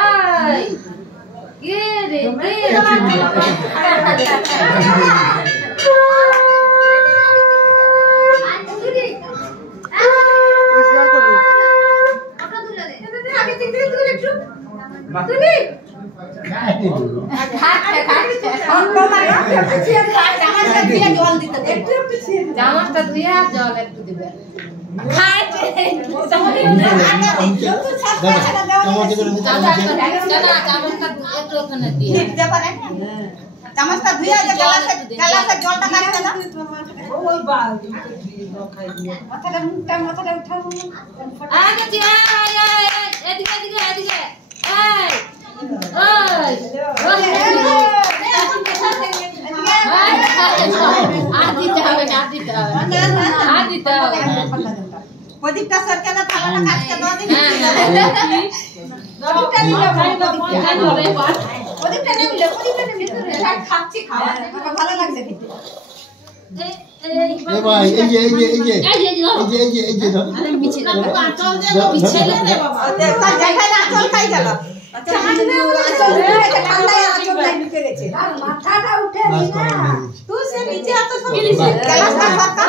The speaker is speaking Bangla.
আই কে রে কে চামচটা ধুয়ে জল একটু দিবে চামচটা ধুয়ে গ্লাসে জলটা কাটবে না ওই বাল মাথাটা উঠাও আগে এদিকে এদিকে এদিকে এই ওই আদিতে হবে না আদিতে হবে আদিতে হবে প্রদীপটা সরকে না থালাটা কাটকে দাও দিবি প্রদীপটা নিলে খাচ্ছি খাওয়া ভালো লাগছে খেতে এ ভাই এই যে দাও আরে মিছে না আঁচল দে পিছেলে দে বাবা দেখো দেখাই না আঁচল খাই গেল আচ্ছা আঁচল উঠে ঠান্ডায় আঁচল নাই ঢুকে গেছে আর মাথাটা উঠে নি না তুই সে নিচে এত সব গ্লাসটা সরকা